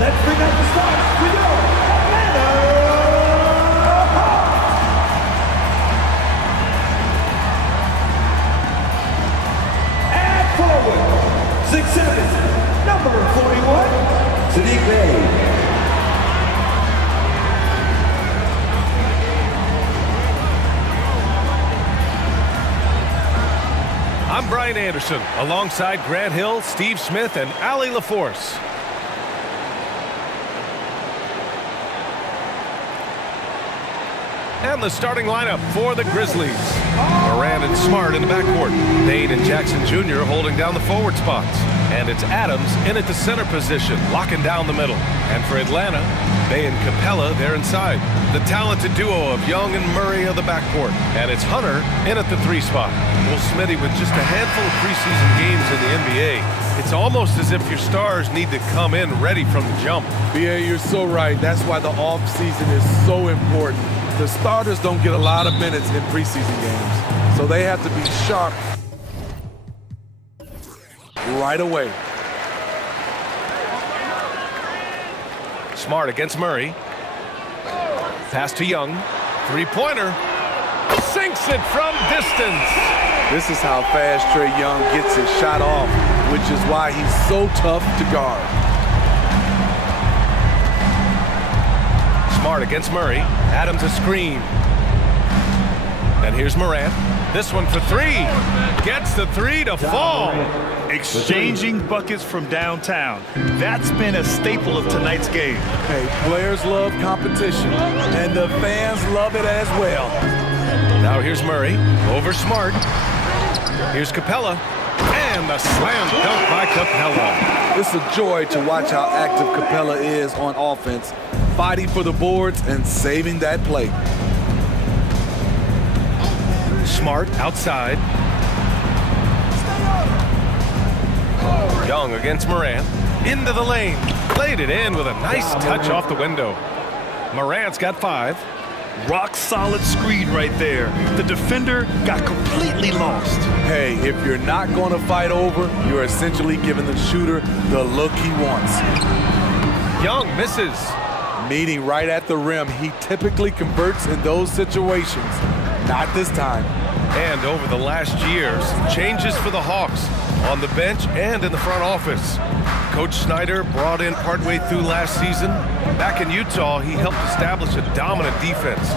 Let's bring up the stars with your Atlanta Hawks. At forward, 6'7", number 41, Saddiq Bey. I'm Brian Anderson, alongside Grant Hill, Steve Smith, and Allie LaForce. And the starting lineup for the Grizzlies. Morant and Smart in the backcourt. Bane and Jackson Jr. holding down the forward spots. And it's Adams in at the center position, locking down the middle. And for Atlanta, Bey and Capella there inside. The talented duo of Young and Murray of the backcourt. And it's Hunter in at the 3 spot. Well, Smitty, with just a handful of preseason games in the NBA, it's almost as if your stars need to come in ready from the jump. BA, you're so right. That's why the offseason is so important. The starters don't get a lot of minutes in preseason games, so they have to be sharp right away. Smart against Murray. Pass to Young. 3-pointer. Sinks it from distance. This is how fast Trae Young gets his shot off, which is why he's so tough to guard. Smart against Murray. Adams a screen. And here's Morant. This one for 3. Gets the 3 to fall. Exchanging buckets from downtown. That's been a staple of tonight's game. Hey, players love competition, and the fans love it as well. Now here's Murray. Over Smart. Here's Capella. And the slam dunk by Capella. It's a joy to watch how active Capella is on offense, fighting for the boards and saving that play. Smart outside. Young against Morant. Into the lane. Played it in with a nice touch off the window. Morant's got 5. Rock solid screen right there. The defender got completely lost. Hey, if you're not going to fight over, you're essentially giving the shooter the look he wants. Young misses. Meeting right at the rim, he typically converts in those situations. Not this time. And over the last years, changes for the Hawks on the bench and in the front office. Coach Snyder brought in partway through last season. Back in Utah, he helped establish a dominant defense.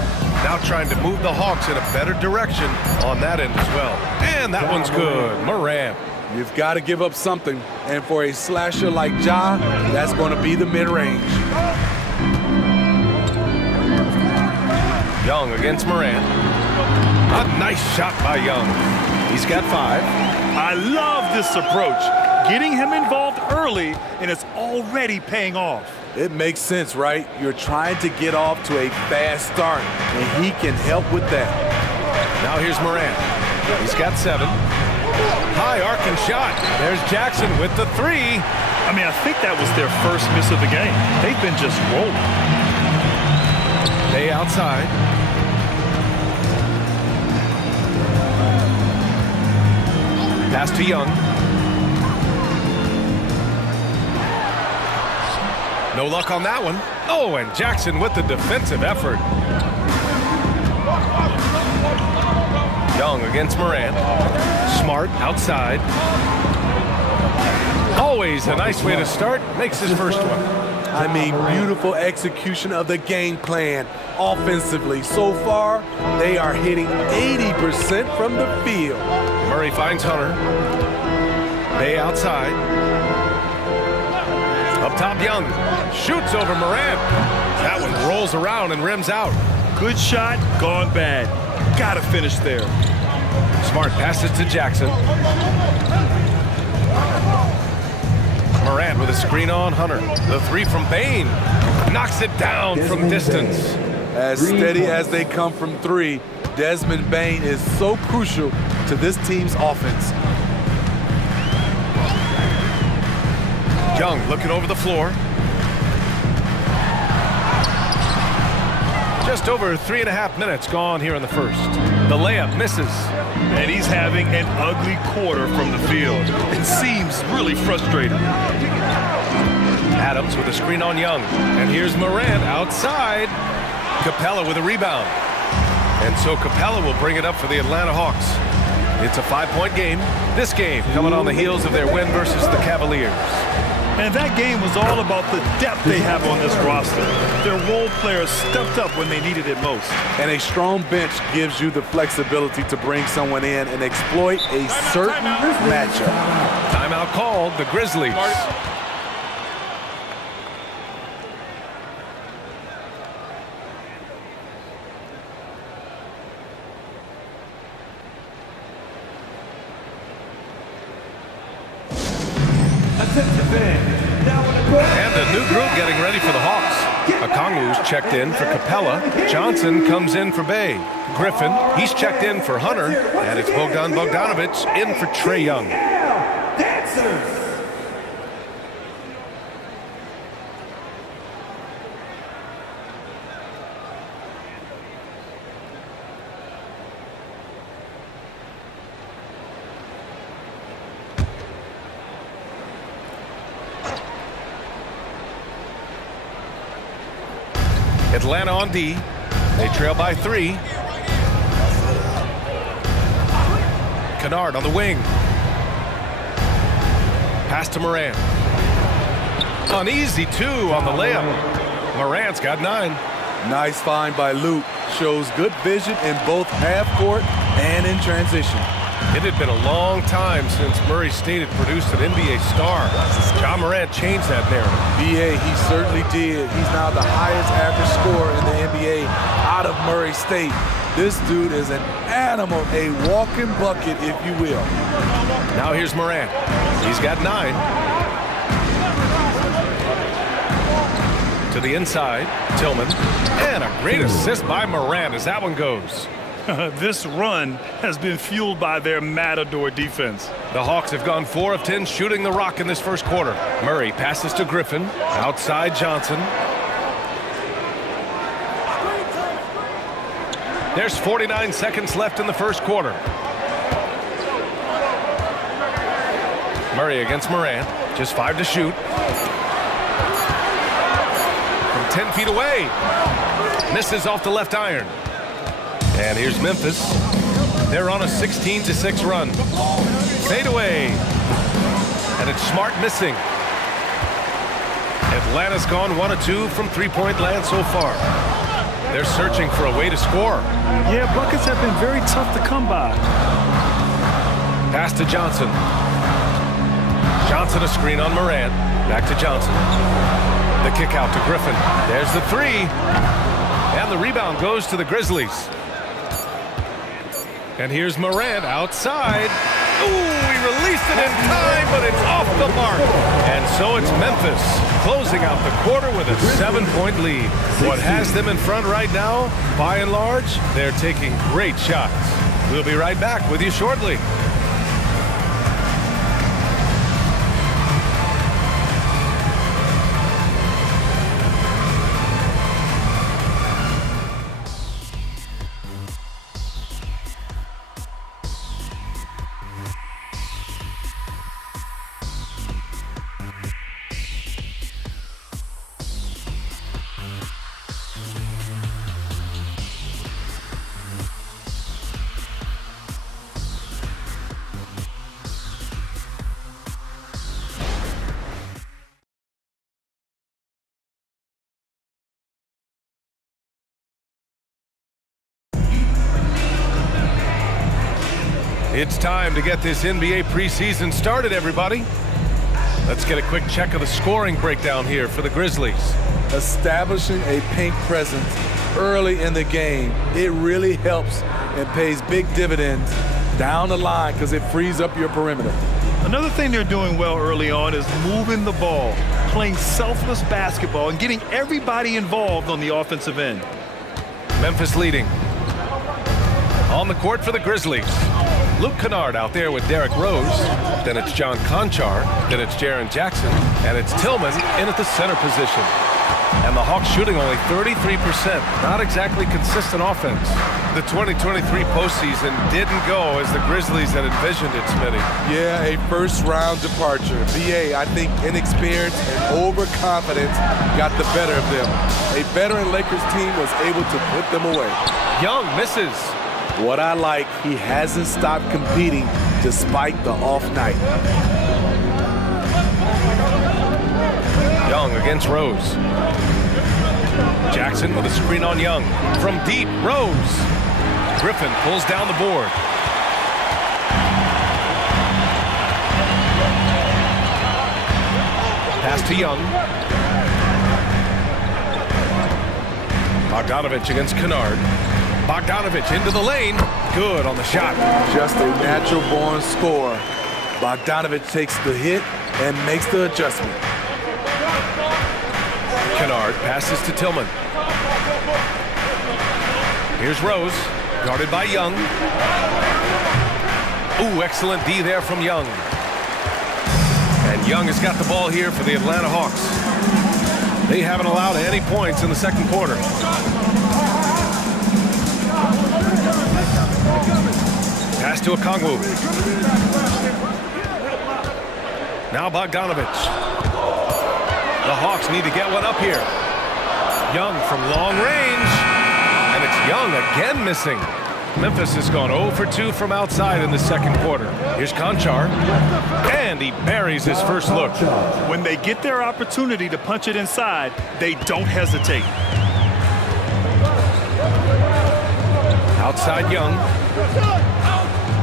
Now trying to move the Hawks in a better direction on that end as well. And that one's good. Morant. You've got to give up something. And for a slasher like Ja, that's going to be the mid-range. Young against Morant. A nice shot by Young. He's got 5. I love this approach. Getting him involved early, and it's already paying off. It makes sense, right? You're trying to get off to a fast start, and he can help with that. Now here's Morant. He's got 7. High arcing shot. There's Jackson with the 3. I mean, I think that was their first miss of the game. They've been just rolling. They outside. Pass to Young. No luck on that one. Oh, and Jackson with the defensive effort. Young against Morant. Smart outside. Always a nice way to start. Makes his first one. I mean, beautiful execution of the game plan offensively. So far, they are hitting 80% from the field. Murray finds Hunter. Bey outside. Up top, Young. Shoots over Morant. That one rolls around and rims out. Good shot, gone bad. Gotta finish there. Smart passes to Jackson. Morant with a screen on Hunter. The 3 from Bane. Knocks it down from distance. As steady as they come from 3, Desmond Bane is so crucial to this team's offense. Young looking over the floor. Just over 3.5 minutes gone here in the first. The layup misses. And he's having an ugly quarter from the field. It seems really frustrating. Adams with a screen on Young. And here's Morant outside. Capella with a rebound. And so Capella will bring it up for the Atlanta Hawks. It's a 5-point game. This game coming on the heels of their win versus the Cavaliers. And that game was all about the depth they have on this roster. Their role players stepped up when they needed it most. And a strong bench gives you the flexibility to bring someone in and exploit a certain matchup. Timeout called, the Grizzlies. And a new group getting ready for the Hawks. Okongwu's checked in for Capella. Johnson comes in for Bay. Griffin, he's checked in for Hunter. And it's Bogdan Bogdanovic in for Trae Young. Dancers. Atlanta on D. They trail by 3. Kennard on the wing. Pass to Morant. An easy 2 on the layup. Morant's got 9. Nice find by Luke. Shows good vision in both half court and in transition. It had been a long time since Murray State had produced an NBA star. John Morant changed that narrative. BA, he certainly did. He's now the highest average scorer in the NBA out of Murray State. This dude is an animal, a walking bucket, if you will. Now here's Morant. He's got 9. To the inside, Tillman. And a great assist by Morant as that one goes. This run has been fueled by their Matador defense. The Hawks have gone 4 of 10 shooting the rock in this first quarter. Murray passes to Griffin. Outside Johnson. There's 49 seconds left in the first quarter. Murray against Morant. Just 5 to shoot. From 10 feet away. Misses off the left iron. And here's Memphis. They're on a 16-6 run. Fade away. And it's Smart missing. Atlanta's gone 1 of 2 from three-point land so far. They're searching for a way to score. Yeah, buckets have been very tough to come by. Pass to Johnson. Johnson a screen on Morant. Back to Johnson. The kick out to Griffin. There's the 3. And the rebound goes to the Grizzlies. And here's Morant outside. Ooh, he released it in time, but it's off the mark. And so it's Memphis closing out the quarter with a 7-point lead. What has them in front right now, by and large, they're taking great shots. We'll be right back with you shortly. It's time to get this NBA preseason started, everybody. Let's get a quick check of the scoring breakdown here for the Grizzlies. Establishing a paint presence early in the game, it really helps and pays big dividends down the line because it frees up your perimeter. Another thing they're doing well early on is moving the ball, playing selfless basketball, and getting everybody involved on the offensive end. Memphis leading. On the court for the Grizzlies. Luke Kennard out there with Derrick Rose. Then it's John Conchar. Then it's Jaren Jackson. And it's Tillman in at the center position. And the Hawks shooting only 33%. Not exactly consistent offense. The 2023 postseason didn't go as the Grizzlies had envisioned it, Smitty. Yeah, a first-round departure. BA, I think inexperience and overconfidence got the better of them. A veteran Lakers team was able to put them away. Young misses. What I like, he hasn't stopped competing despite the off night. Young against Rose. Jackson with a screen on Young. From deep, Rose. Griffin pulls down the board. Pass to Young. Bogdanovich against Kennard. Bogdanovich into the lane. Good on the shot. Just a natural-born scorer. Bogdanovich takes the hit and makes the adjustment. Kennard passes to Tillman. Here's Rose, guarded by Young. Ooh, excellent D there from Young. And Young has got the ball here for the Atlanta Hawks. They haven't allowed any points in the second quarter. Pass to Okongwu. Now Bogdanovich. The Hawks need to get one up here. Young from long range. And it's Young again missing. Memphis has gone 0 for 2 from outside in the second quarter. Here's Conchar. And he buries his first look. When they get their opportunity to punch it inside, they don't hesitate. Outside Young.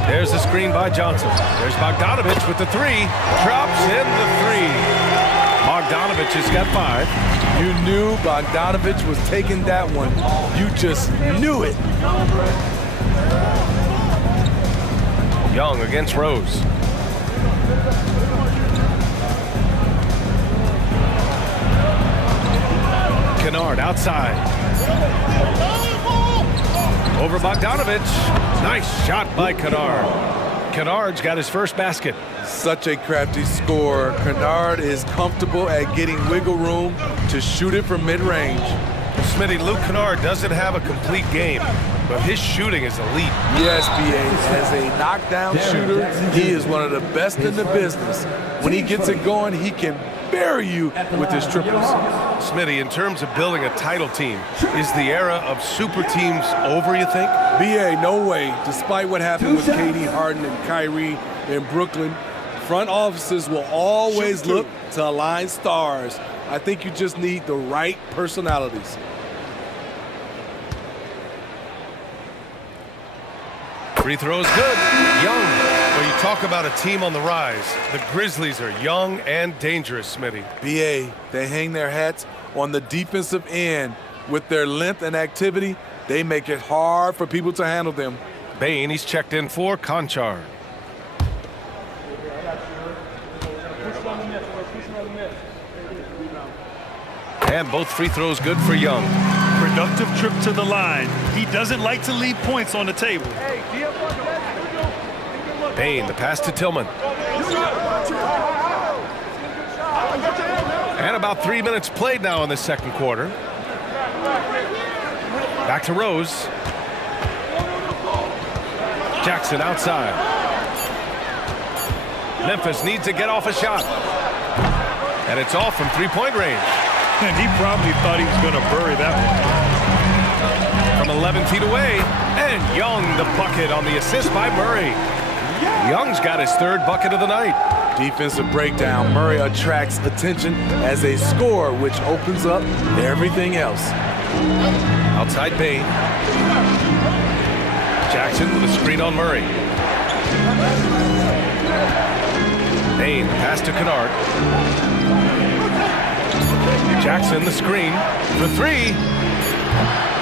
There's the screen by Johnson. There's Bogdanovich with the three. Drops in the three. Bogdanovich has got 5. You knew Bogdanovich was taking that one. You just knew it. Young against Rose. Kennard outside. Over Bogdanovich. Nice shot by Kennard. Kennard's got his first basket. Such a crafty scorer. Kennard is comfortable at getting wiggle room to shoot it from mid-range. Well, Smitty, Luke Kennard doesn't have a complete game, but his shooting is elite. Yes, B.A. As a knockdown shooter, he is one of the best in the business. When he gets it going, he can bury you with his triples. Smitty, in terms of building a title team, is the era of super teams over, you think? B.A., no way. Despite what happened with KD, Harden, and Kyrie in Brooklyn, front offices will always look to align stars. I think you just need the right personalities. Free throws good. Young. Well, you talk about a team on the rise. The Grizzlies are young and dangerous, Smitty. B.A., they hang their hats on the defensive end. With their length and activity, they make it hard for people to handle them. Bain, he's checked in for Conchar. And both free throws good for Young. Productive trip to the line. He doesn't like to leave points on the table. Bain, the pass to Tillman. And about 3 minutes played now in the second quarter. Back to Rose. Jackson outside. Memphis needs to get off a shot. And it's off from three-point range. And he probably thought he was going to bury that one. From 11 feet away. And Young the bucket on the assist by Murray. Young's got his third bucket of the night. Defensive breakdown. Murray attracts attention as a scorer, which opens up everything else. Outside Bain. Jackson with a screen on Murray. Bain pass to Kennard. Jackson the screen for three.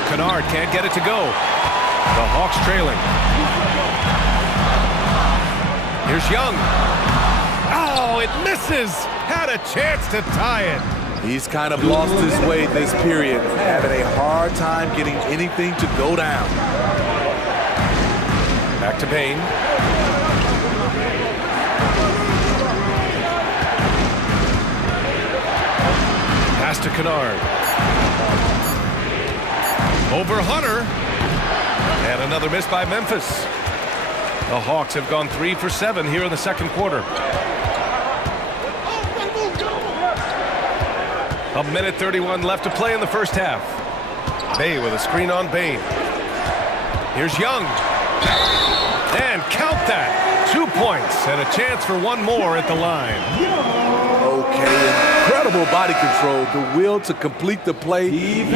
Kennard can't get it to go. The Hawks trailing. Here's Young. Oh, it misses. Had a chance to tie it. He's kind of lost his way this period, having a hard time getting anything to go down. Back to Bain. Pass to Kennard. Over Hunter. And another miss by Memphis. The Hawks have gone 3 for 7 here in the second quarter. A minute 31 left to play in the first half. Bay with a screen on Bain. Here's Young. And count that. 2 points and a chance for one more at the line. Okay, incredible body control. The will to complete the play.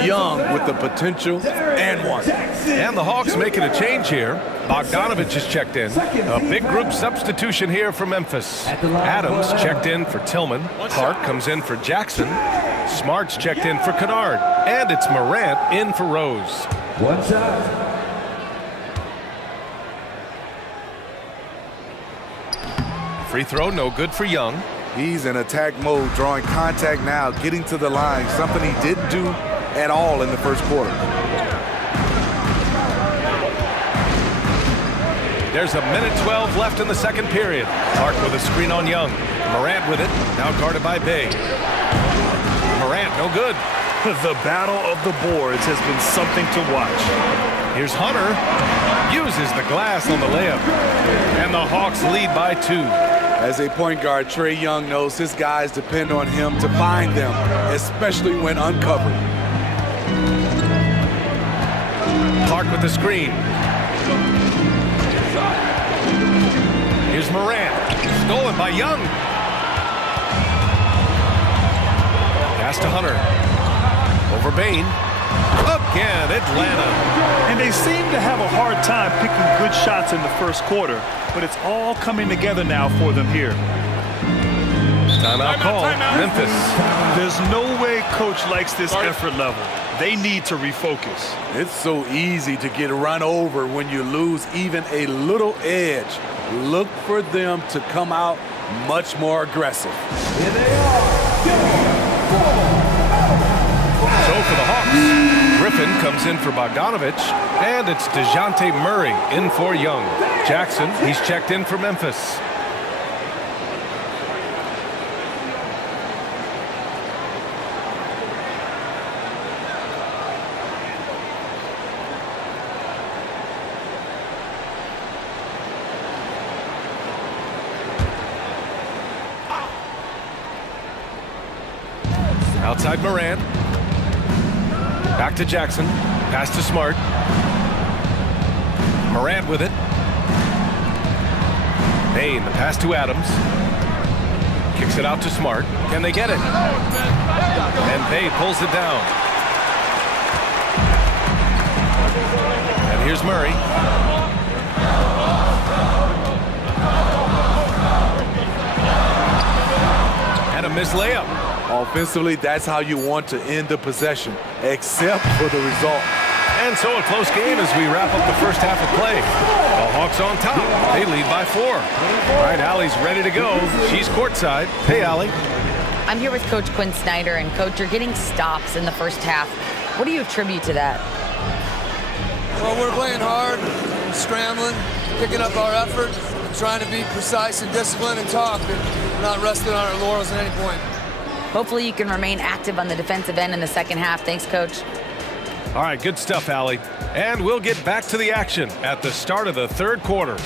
Young with the potential and one. And the Hawks making a change here. Bogdanovich is checked in. A big group substitution here for Memphis. Adams checked in for Tillman. Clark comes in for Jackson. Smart's checked in for Kennard. And it's Morant in for Rose. One shot. Free throw, no good for Young. He's in attack mode, drawing contact now, getting to the line, something he didn't do at all in the first quarter. There's a minute 12 left in the second period. Clark with a screen on Young. Morant with it, now guarded by Bay. Morant, no good. The battle of the boards has been something to watch. Here's Hunter. Uses the glass on the layup. And the Hawks lead by 2. As a point guard, Trae Young knows his guys depend on him to find them, especially when uncovered. Clark with the screen. Here's Morant. Stolen by Young. Pass to Hunter. Over Bain. Again, Atlanta. And they seem to have a hard time picking good shots in the first quarter, but it's all coming together now for them here. Timeout call. Memphis. There's no way coach likes this effort level. They need to refocus. It's so easy to get run over when you lose even a little edge. Look for them to come out much more aggressive. Here they are. So for the Hawks, Griffin comes in for Bogdanovich, and it's DeJounte Murray in for Young. Jackson, he's checked in for Memphis. Outside Morant. Back to Jackson. Pass to Smart. Morant with it. Bain, the pass to Adams. Kicks it out to Smart. Can they get it? And Bay pulls it down. And here's Murray. And a missed layup. Offensively, that's how you want to end the possession, except for the result. And so a close game as we wrap up the first half of play. The Hawks on top. They lead by 4. All right, Allie's ready to go. She's courtside. Hey, Allie. I'm here with Coach Quinn Snyder, and Coach, you're getting stops in the first half. What do you attribute to that? Well, we're playing hard, scrambling, picking up our effort, and trying to be precise and disciplined and tough, and not resting on our laurels at any point. Hopefully you can remain active on the defensive end in the second half. Thanks, Coach. All right, good stuff, Allie. And we'll get back to the action at the start of the third quarter.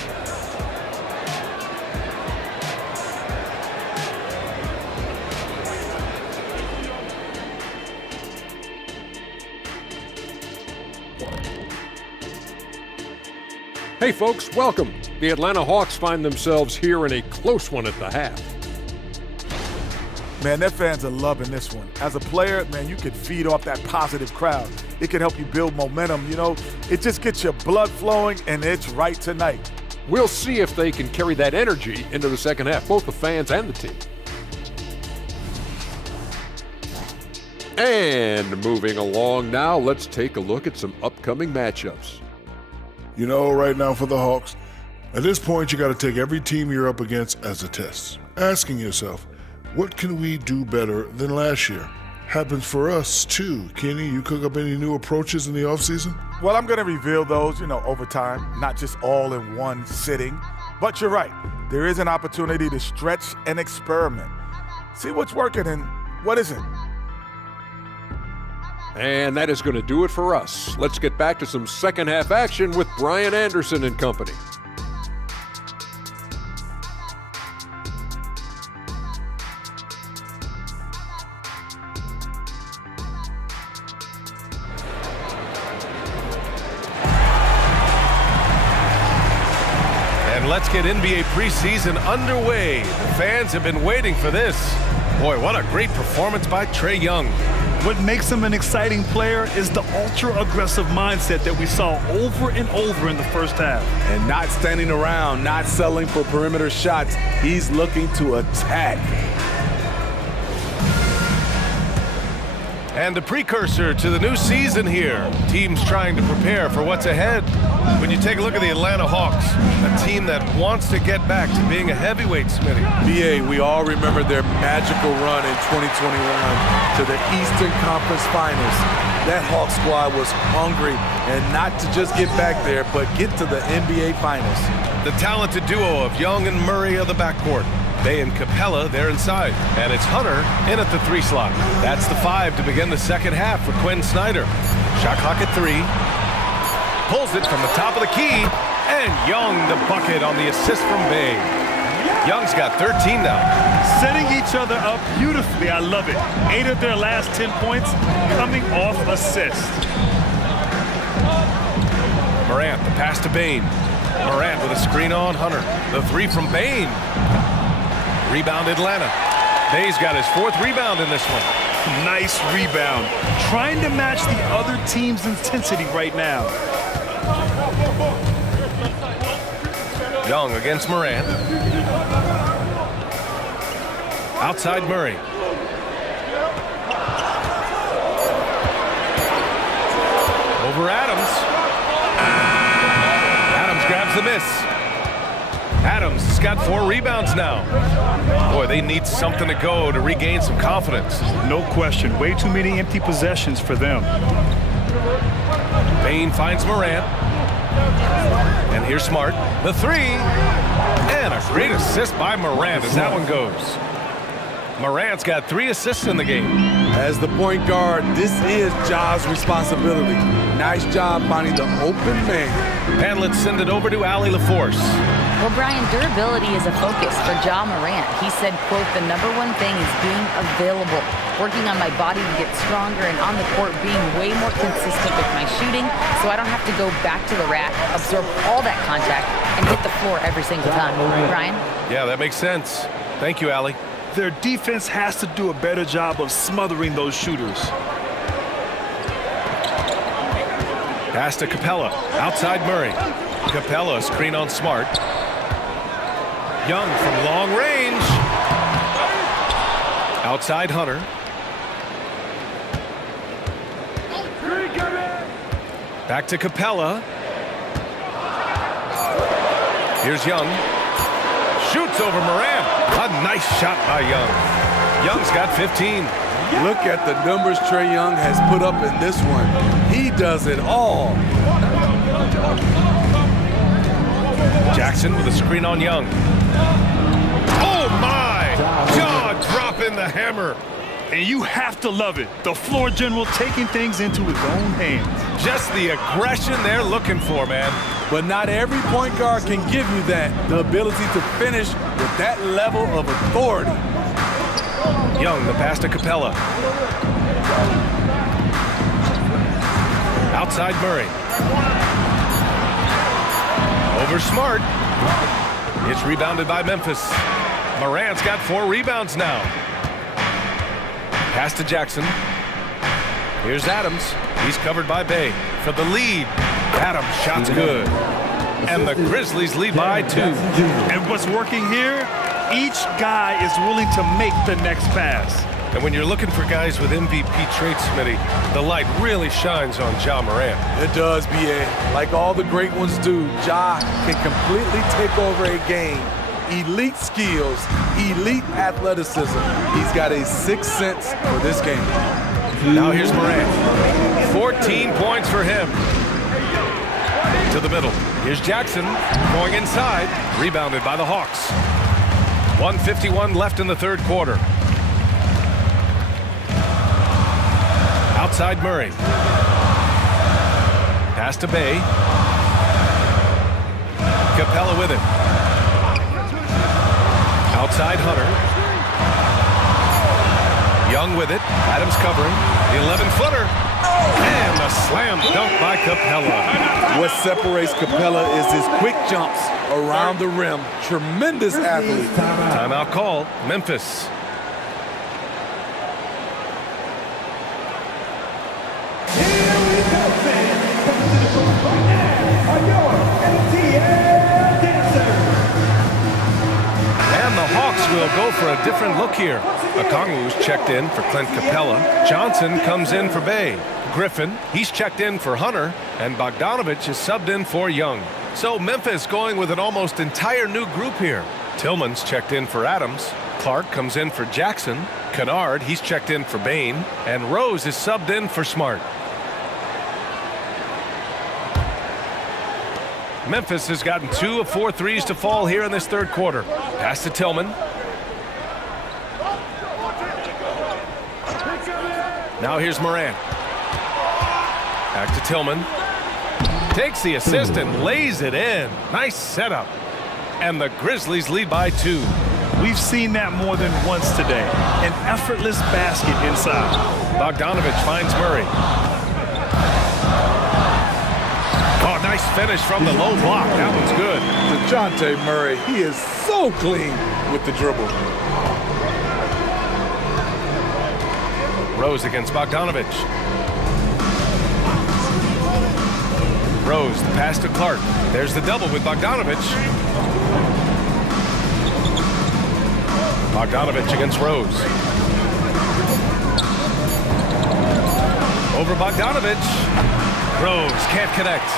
Hey folks, welcome. The Atlanta Hawks find themselves here in a close one at the half. Man, their fans are loving this one. As a player, man, you can feed off that positive crowd. It can help you build momentum, you know. It just gets your blood flowing, and it's right tonight. We'll see if they can carry that energy into the second half, both the fans and the team. And moving along now, let's take a look at some upcoming matchups. You know, right now for the Hawks, at this point you got to take every team you're up against as a test. Asking yourself, what can we do better than last year? Happens for us too. Kenny, you cook up any new approaches in the offseason? Well, I'm going to reveal those, you know, over time, not just all in one sitting. But you're right. There is an opportunity to stretch and experiment. See what's working and what isn't. And that is going to do it for us. Let's get back to some second half action with Brian Anderson and company. And let's get NBA preseason underway. The fans have been waiting for this. Boy, what a great performance by Trae Young. What makes him an exciting player is the ultra-aggressive mindset that we saw over and over in the first half. And not standing around, not settling for perimeter shots. He's looking to attack. And the precursor to the new season here. Teams trying to prepare for what's ahead. When you take a look at the Atlanta Hawks, a team that wants to get back to being a heavyweight, Smitty. BA, we all remember their magical run in 2021 to the Eastern Conference Finals. That Hawks squad was hungry, and not to just get back there, but get to the NBA Finals. The talented duo of Young and Murray of the backcourt. Bay and Capella, they're inside. And it's Hunter in at the 3 slot. That's the 5 to begin the second half for Quinn Snyder. Shot clock at 3. Pulls it from the top of the key. And Young the bucket on the assist from Bay. Young's got 13 now. Setting each other up beautifully. I love it. 8 of their last 10 points coming off assists. Morant, the pass to Bane. Morant with a screen on Hunter. The 3 from Bane. Rebound Atlanta. Bay's got his 4th rebound in this one. Nice rebound. Trying to match the other team's intensity right now. Young against Morant. Outside Murray. Over Adams. Adams grabs the miss. Adams has got 4 rebounds now. Boy, they need something to go to regain some confidence. No question. Way too many empty possessions for them. Bane finds Morant. And here's Smart. The 3. And a great assist by Morant as that one goes. Morant's got 3 assists in the game. As the point guard, this is Ja's responsibility. Nice job finding the open man. And let's send it over to Allie LaForce. Well, Brian, durability is a focus for Ja Morant. He said, quote, "The #1 thing is being available, working on my body to get stronger, and on the court being way more consistent with my shooting so I don't have to go back to the rack, absorb all that contact, and hit the floor every single time." Brian? Yeah, that makes sense. Thank you, Allie. Their defense has to do a better job of smothering those shooters. Pass to Capella. Outside Murray. Capella, screen on Smart. Young from long range. Outside Hunter. Back to Capella. Here's Young. Shoots over Morant. A nice shot by Young. Young's got 15. Look at the numbers Trae Young has put up in this one. He does it all. Jackson with a screen on Young. Oh my! Jaw dropping the hammer. And you have to love it. The floor general taking things into his own hands. Just the aggression they're looking for, man. But not every point guard can give you that. The ability to finish with that level of authority. Young, the pass to Capella. Outside Murray. Over Smart. It's rebounded by Memphis. Morant's got 4 rebounds now. Pass to Jackson. Here's Adams. He's covered by Bay for the lead. Adams, shot's good. And the Grizzlies lead by 2. And what's working here? Each guy is willing to make the next pass. And when you're looking for guys with MVP traits, Smitty, the light really shines on Ja Morant. It does, BA. Like all the great ones do, Ja can completely take over a game. Elite skills, elite athleticism. He's got a 6th sense for this game. Now here's Morant. 14 points for him. To the middle. Here's Jackson going inside. Rebounded by the Hawks. 1:51 left in the 3rd quarter. Outside Murray. Pass to Bay. Capella with it. Outside Hunter. Young with it. Adams covering. The 11-footer. And a slam dunk by Capella. What separates Capella is his quick jumps around the rim. Tremendous athlete. Timeout call. Memphis. And the Hawks will go for a different look here. Okongwu's checked in for Clint Capella. Johnson comes in for Bay. Griffin, he's checked in for Hunter. And Bogdanovich is subbed in for Young. So Memphis going with an almost entire new group here. Tillman's checked in for Adams. Clark comes in for Jackson. Kennard, he's checked in for Bain. And Rose is subbed in for Smart. Memphis has gotten 2 of 4 threes to fall here in this third quarter. Pass to Tillman. Now here's Morant. Back to Tillman. Takes the assist and lays it in. Nice setup. And the Grizzlies lead by 2. We've seen that more than once today. An effortless basket inside. Bogdanovich finds Murray. Oh, nice finish from the low block. That one's good. DeJounte Murray, he is so clean with the dribble. Rose against Bogdanovich. Rose, the pass to Clark. There's the double with Bogdanovich. Bogdanovich against Rose. Over Bogdanovich. Rose can't connect.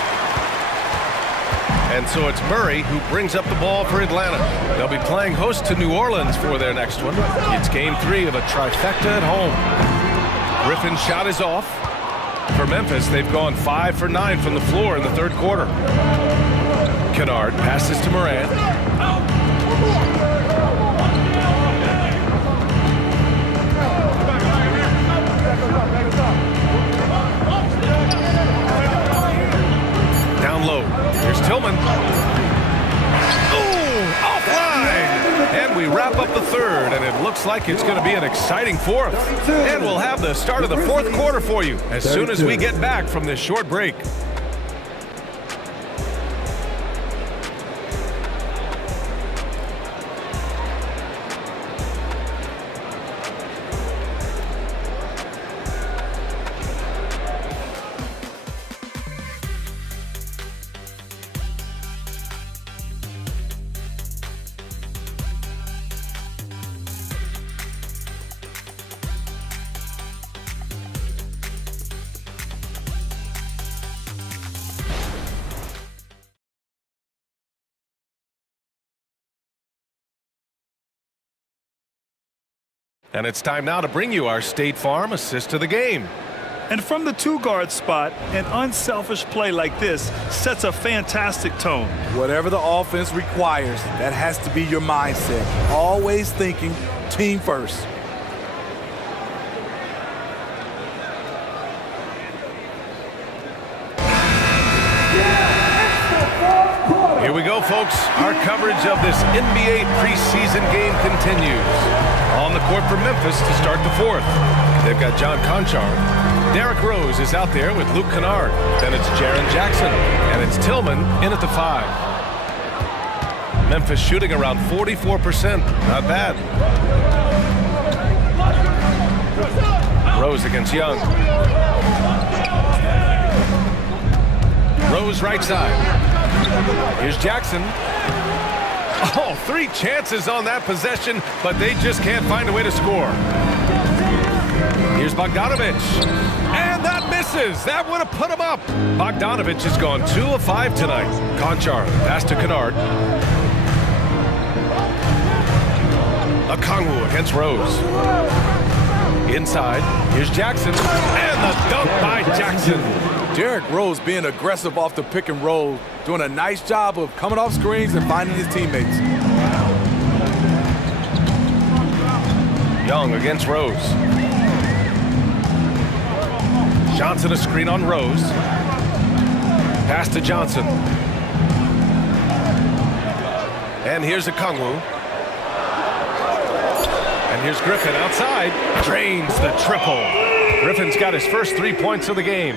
And so it's Murray who brings up the ball for Atlanta. They'll be playing host to New Orleans for their next one. It's game 3 of a trifecta at home. Griffin's shot is off. For Memphis, they've gone 5 for 9 from the floor in the third quarter. Kennard passes to Morant. Down low. Here's Tillman. Ooh, offline. And we wrap up the third, and it looks like it's going to be an exciting fourth. And we'll have the start of the fourth quarter for you as soon as we get back from this short break. And it's time now to bring you our State Farm assist to the game. And from the 2-guard spot, an unselfish play like this sets a fantastic tone. Whatever the offense requires, that has to be your mindset. Always thinking team first. Here we go, folks. Our coverage of this NBA preseason game continues. On the court for Memphis to start the fourth. They've got John Conchar. Derrick Rose is out there with Luke Kennard. Then it's Jaren Jackson. And it's Tillman in at the 5. Memphis shooting around 44%. Not bad. Rose against Young. Rose right side. Here's Jackson. Oh, 3 chances on that possession, but they just can't find a way to score. Here's Bogdanovich. And that misses. That would have put him up. Bogdanovich has gone 2 of 5 tonight. Conchar, pass to Kennard. Okongwu against Rose. Inside, here's Jackson. And the dunk by Jackson. Derrick Rose being aggressive off the pick and roll, doing a nice job of coming off screens and finding his teammates. Young against Rose. Johnson a screen on Rose. Pass to Johnson. And here's Okongwu. And here's Griffin outside. Drains the triple. Griffin's got his first 3 points of the game.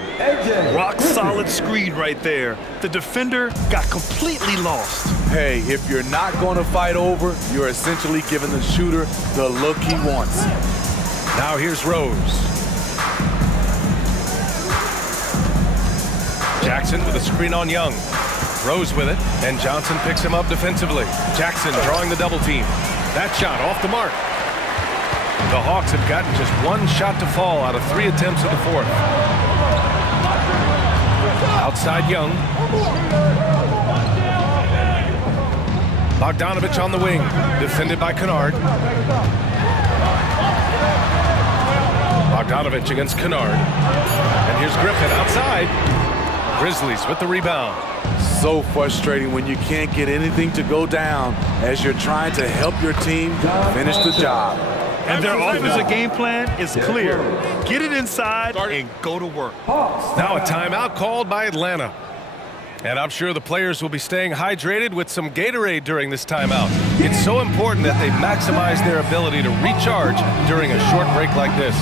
Rock solid screen right there. The defender got completely lost. Hey, if you're not going to fight over, you're essentially giving the shooter the look he wants. Now here's Rose. Jackson with a screen on Young. Rose with it, and Johnson picks him up defensively. Jackson drawing the double team. That shot off the mark. The Hawks have gotten just 1 shot to fall out of 3 attempts in the 4th. Outside Young. Bogdanovich on the wing, defended by Kennard. Bogdanovich against Kennard. And here's Griffin outside. Grizzlies with the rebound. So frustrating when you can't get anything to go down as you're trying to help your team finish the job. And their offensive game plan is clear. Get it inside and go to work. Now a timeout called by Atlanta. And I'm sure the players will be staying hydrated with some Gatorade during this timeout. It's so important that they maximize their ability to recharge during a short break like this.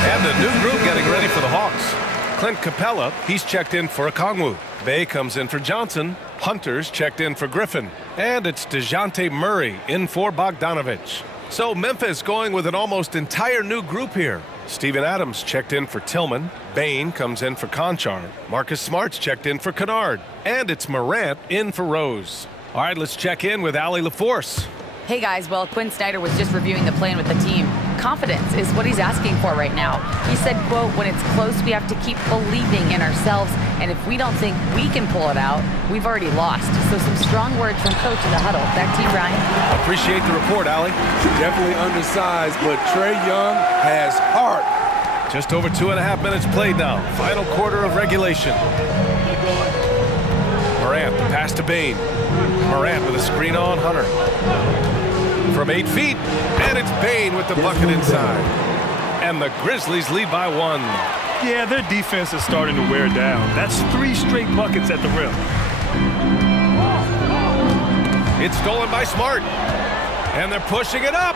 And a new group getting ready for the Hawks. Clint Capella, he's checked in for Okongwu. Bay comes in for Johnson. Hunter's checked in for Griffin. And it's DeJounte Murray in for Bogdanovich. So Memphis going with an almost entire new group here. Steven Adams checked in for Tillman. Bain comes in for Conchar. Marcus Smart's checked in for Kennard. And it's Morant in for Rose. All right, let's check in with Allie LaForce. Hey guys, well, Quinn Snyder was just reviewing the plan with the team. Confidence is what he's asking for right now. He said, quote, when it's close, we have to keep believing in ourselves, and if we don't think we can pull it out, we've already lost. So some strong words from coach in the huddle. Back to you, Ryan. Appreciate the report, Allie. Definitely undersized, but Trae Young has heart. Just over 2.5 minutes played now. Final quarter of regulation. Morant, pass to Bain. Morant with a screen on Hunter. From 8 feet, and it's Bain with the bucket inside. And the Grizzlies lead by 1. Yeah, their defense is starting to wear down. That's 3 straight buckets at the rim. It's stolen by Smart. And they're pushing it up.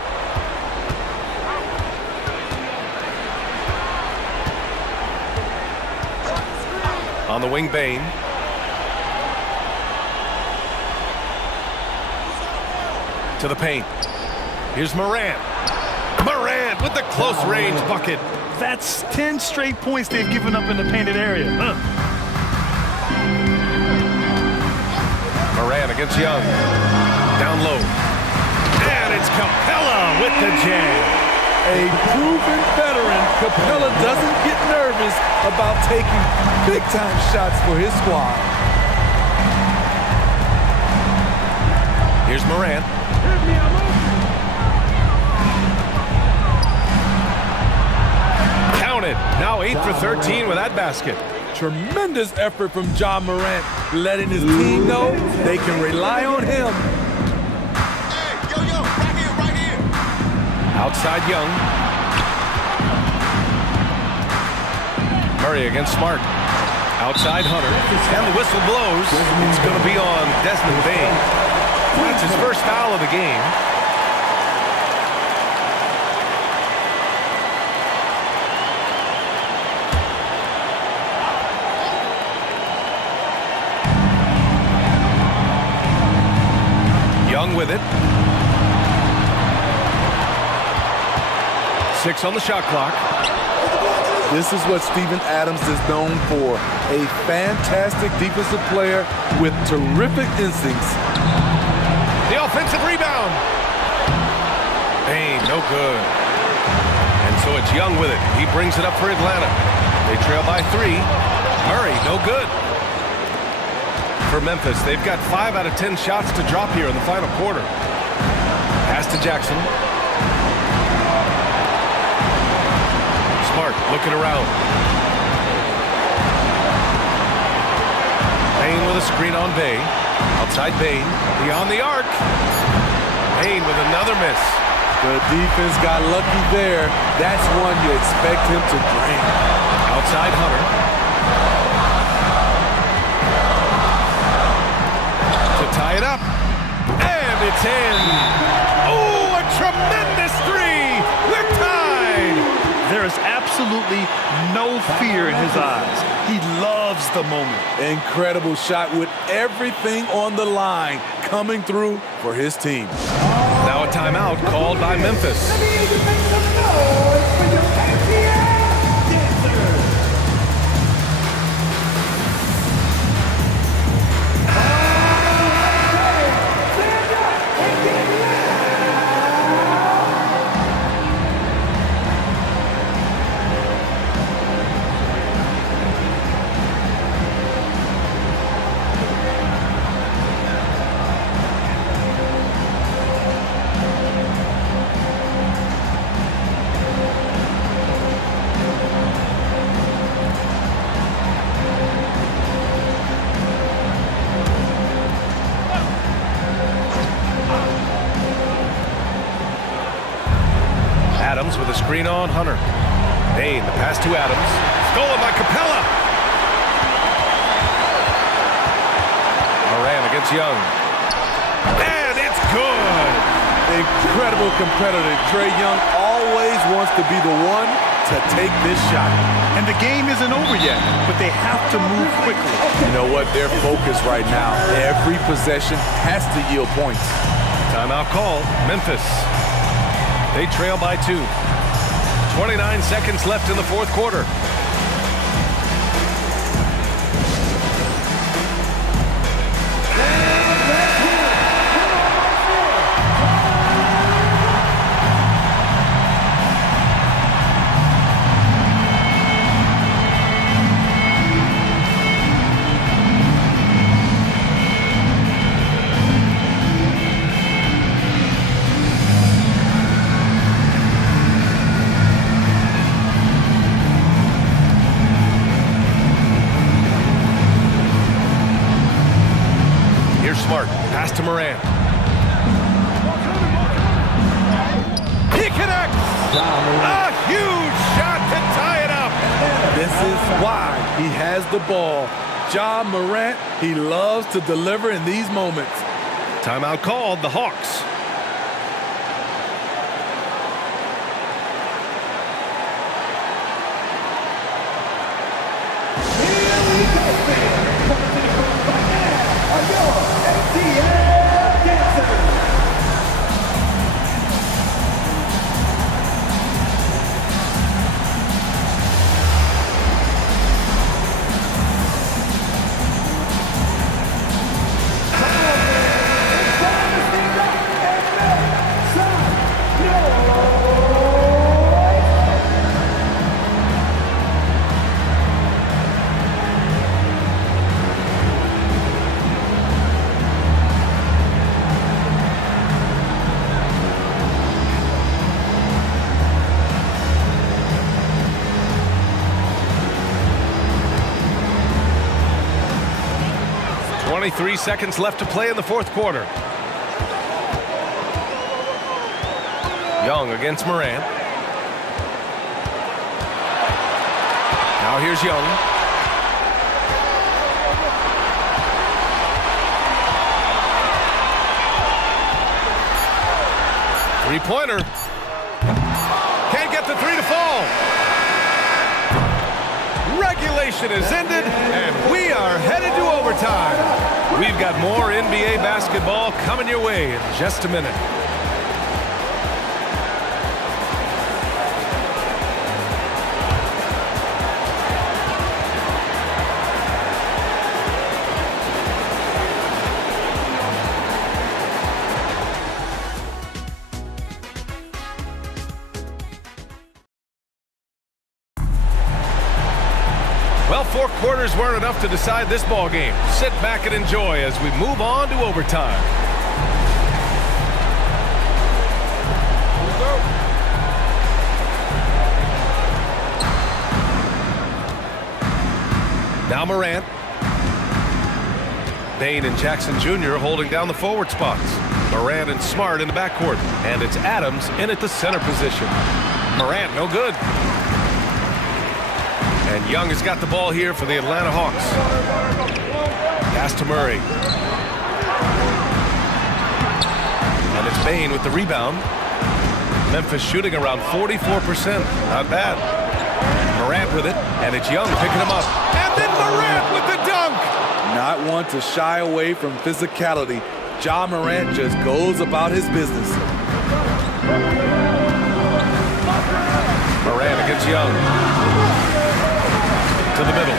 On the wing, Bain. To the paint. Here's Morant. Morant with the close-range bucket. That's 10 straight points they've given up in the painted area. Morant against Young. Down low. And it's Capella with the jam. A proven veteran, Capella doesn't get nervous about taking big-time shots for his squad. Here's Morant. Counted. Now 8 for 13 with that basket. Tremendous effort from Ja Morant, letting his team know they can rely on him. Hey, yo, right here. Outside Young. Murray against Smart. Outside Hunter. And the whistle blows. It's going to be on Desmond Bain. That's his first foul of the game. Young with it. 6 on the shot clock. This is what Steven Adams is known for. A fantastic defensive player with terrific instincts. The offensive rebound. Bain, no good. And so it's Young with it. He brings it up for Atlanta. They trail by 3. Murray, no good. For Memphis, they've got 5 out of 10 shots to drop here in the final quarter. Pass to Jackson. Smart looking around. Bain with a screen on Bay. Outside Bain. Beyond the arc. Bain with another miss. The defense got lucky there. That's one you expect him to drain. Outside Hunter. To tie it up. And it's in. Oh, a tremendous three. We're tied. There is absolutely no fear in his eyes. He loves the moment. Incredible shot with everything on the line coming through for his team. Now a timeout called by Memphis. Adams with a screen on Hunter. Bain, the pass to Adams. Stolen by Capella. Moran against Young. And it's good. Incredible competitor. Trae Young always wants to be the one to take this shot. And the game isn't over yet, but they have to move quickly. You know what? They're focused right now. Every possession has to yield points. Timeout called. Memphis. They trail by 2. 29 seconds left in the fourth quarter. Smart. Pass to Moran. He connects! A huge shot to tie it up! This is why he has the ball. Ja Morant, he loves to deliver in these moments. Timeout called, the Hawks. Three seconds left to play in the fourth quarter. Young against Moran. Now here's Young. Three-pointer. Can't get the three to fall. Regulation is ended, and we are headed to overtime. We've got more NBA basketball coming your way in just a minute. Well, 4 quarters weren't enough to decide this ball game. Sit back and enjoy as we move on to overtime. Now Morant. Bain and Jackson Jr. holding down the forward spots. Morant and Smart in the backcourt. And it's Adams in at the center position. Morant, no good. And Young has got the ball here for the Atlanta Hawks. Pass to Murray. And it's Bane with the rebound. Memphis shooting around 44%. Not bad. Morant with it, and it's Young picking him up. And then Morant with the dunk! Not one to shy away from physicality. Ja Morant just goes about his business. Morant against Young. To the middle.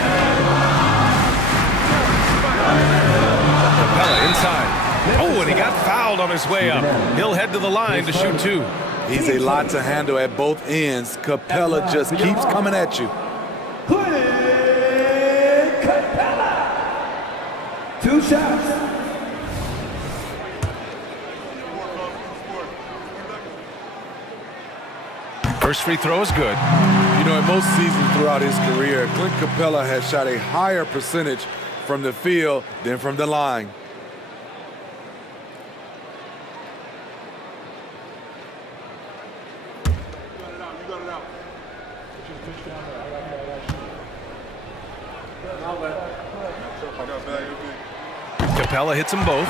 Capella inside. Oh, and he got fouled on his way up. He'll head to the line to shoot two. He's a lot to handle at both ends. Capella just keeps coming at you. Capella. 2 shots. First free throw is good. You know, in most seasons throughout his career, Clint Capella has shot a higher percentage from the field than from the line. Capella hits them both.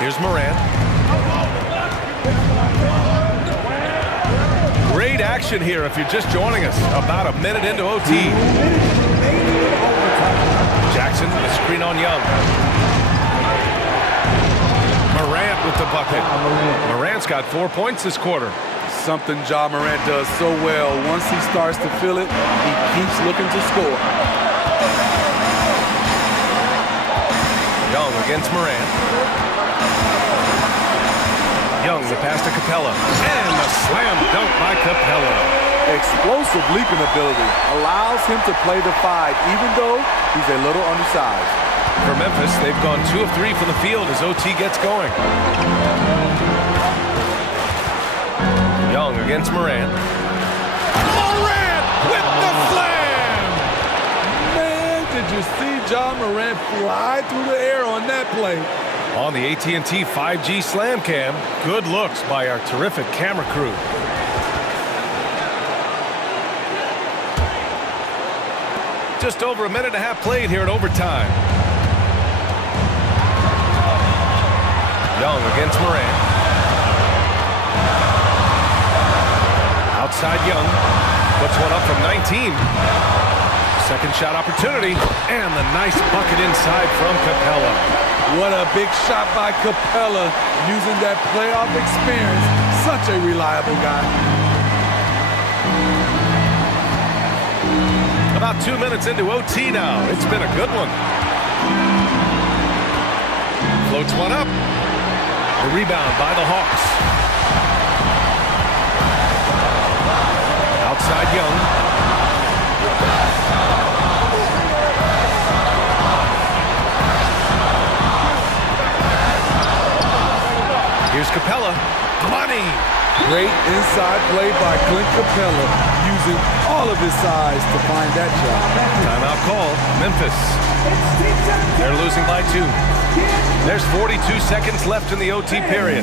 Here's Morant. Great action here if you're just joining us. About a minute into OT. Jackson, the screen on Young. Morant with the bucket. Morant's got 4 points this quarter. Something Ja Morant does so well. Once he starts to feel it, he keeps looking to score. Young against Morant. Young, the pass to Capella. And the slam dunk by Capella. Explosive leaping ability allows him to play the 5, even though he's a little undersized. For Memphis, they've gone 2 of 3 from the field as OT gets going. Young against Morant. Morant with the slam! Man, did you see Ja Morant fly through the air on that play? On the AT&T 5G Slam Cam, good looks by our terrific camera crew. Just over a minute and a half played here at overtime. Young against Morant. Outside Young. Puts one up from 19. Second shot opportunity. And the nice bucket inside from Capella. What a big shot by Capella, using that playoff experience. Such a reliable guy. About 2 minutes into OT now. It's been a good one. Floats one up. The rebound by the Hawks. Outside Young. Here's Capella. Money! Great inside play by Clint Capella, using all of his size to find that shot. Timeout call, Memphis. They're losing by 2. There's 42 seconds left in the OT period.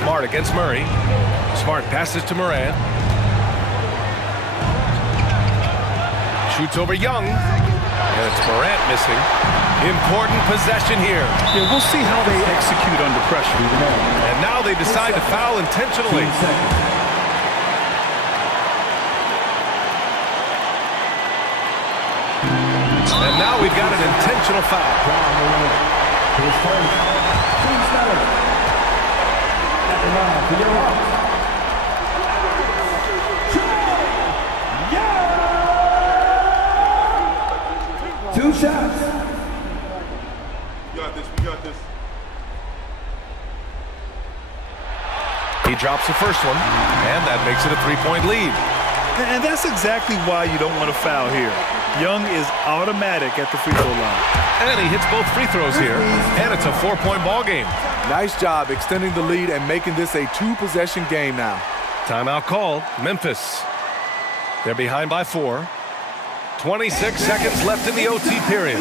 Smart against Murray. Smart passes to Morant. Shoots over Young. And it's Morant missing. Important possession here. Yeah, we'll see how they execute under pressure. And now they decide to foul intentionally. And now we've got an intentional foul. His first team starter. At the line for your Hawks. 2 shots. We got this. We got this. He drops the first one, and that makes it a 3-point lead. And that's exactly why you don't want to foul here. Young is automatic at the free throw line. And he hits both free throws here, and it's a 4-point ball game. Nice job extending the lead and making this a 2-possession game now. Timeout called, Memphis. They're behind by 4. 26 seconds left in the OT period.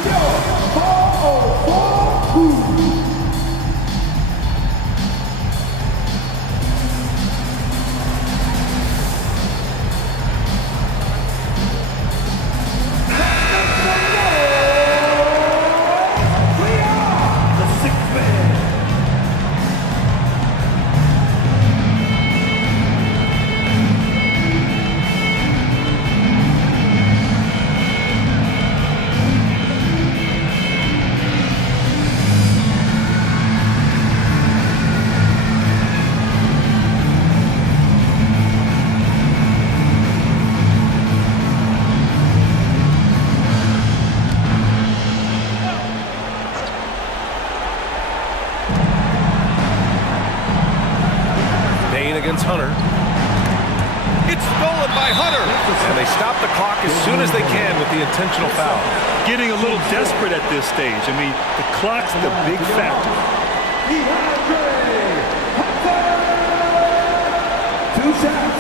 Against Hunter. It's stolen by Hunter. And they stop the clock as soon as they can with the intentional foul. Getting a little desperate at this stage. I mean, the clock's the big factor. 2 shots.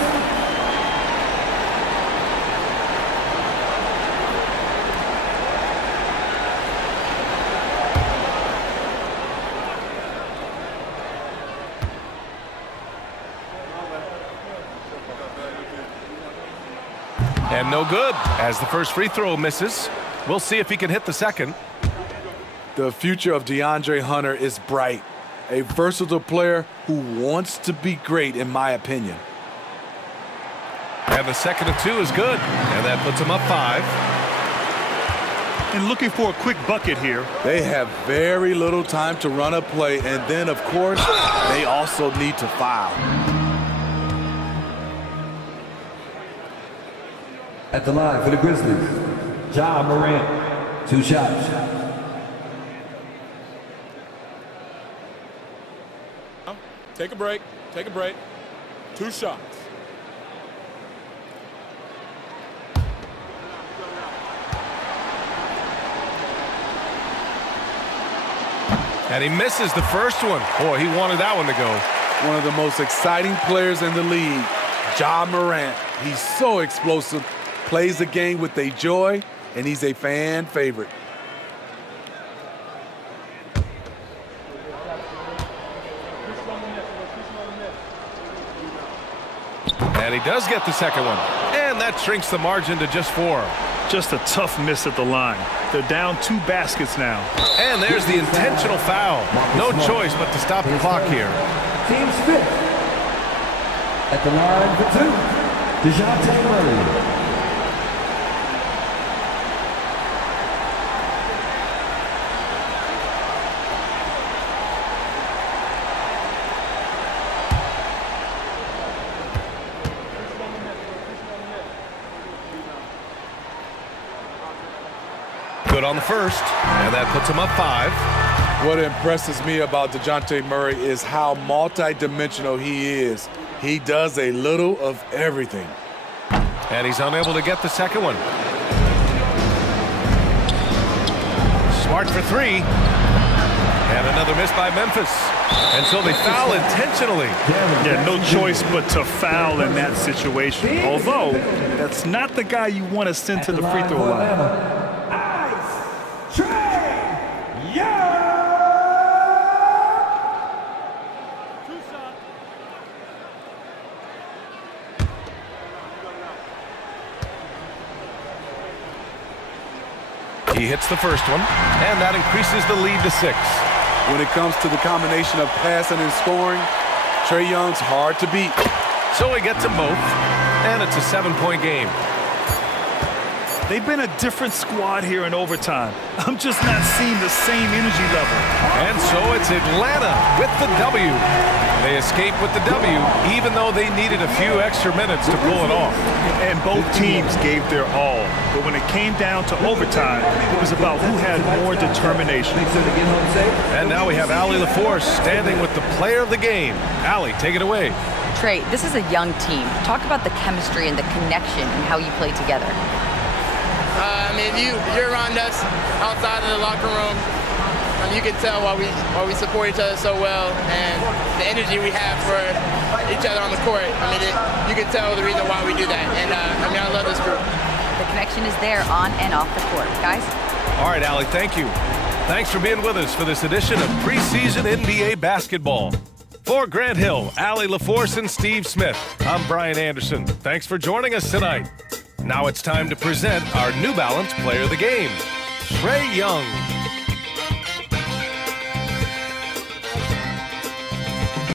And no good, as the first free throw misses. We'll see if he can hit the second. The future of DeAndre Hunter is bright. A versatile player who wants to be great, in my opinion. And the second of 2 is good, and that puts him up 5. And looking for a quick bucket here. They have very little time to run a play, and then, of course, they also need to foul. At the line for the Grizzlies, Ja Morant, 2 shots. Take a break. Take a break. 2 shots. And he misses the first one. Boy, he wanted that one to go. One of the most exciting players in the league, Ja Morant. He's so explosive. Plays the game with a joy, and he's a fan favorite. And he does get the second one. And that shrinks the margin to just 4. Just a tough miss at the line. They're down 2 baskets now. And there's the intentional foul. No choice but to stop the clock here. Team's 5th. At the line for 2, DeJounte Murray. Good on the first, and that puts him up 5. What impresses me about DeJounte Murray is how multi-dimensional he is. He does a little of everything. And he's unable to get the second one. Smart for 3. And another miss by Memphis. And so they foul intentionally. Yeah, no choice but to foul in that situation. Although, that's not the guy you want to send to the free throw line. He hits the first one, and that increases the lead to 6. When it comes to the combination of passing and scoring, Trae Young's hard to beat. So he gets them both, and it's a 7-point game. They've been a different squad here in overtime. I'm just not seeing the same energy level. And so it's Atlanta with the W. They escape with the W, even though they needed a few extra minutes to pull it off. And both teams gave their all. But when it came down to overtime, it was about who had more determination. And now we have Allie LaForce standing with the player of the game. Allie, take it away. Trey, this is a young team. Talk about the chemistry and the connection and how you play together. I mean, you're around us outside of the locker room. You can tell why we support each other so well, and the energy we have for each other on the court. I mean, you can tell the reason why we do that. And I mean, I love this group. The connection is there on and off the court, guys. All right, Allie, thank you. Thanks for being with us for this edition of Preseason NBA Basketball. For Grant Hill, Allie LaForce, and Steve Smith, I'm Brian Anderson. Thanks for joining us tonight. Now it's time to present our New Balance Player of the Game, Trae Young.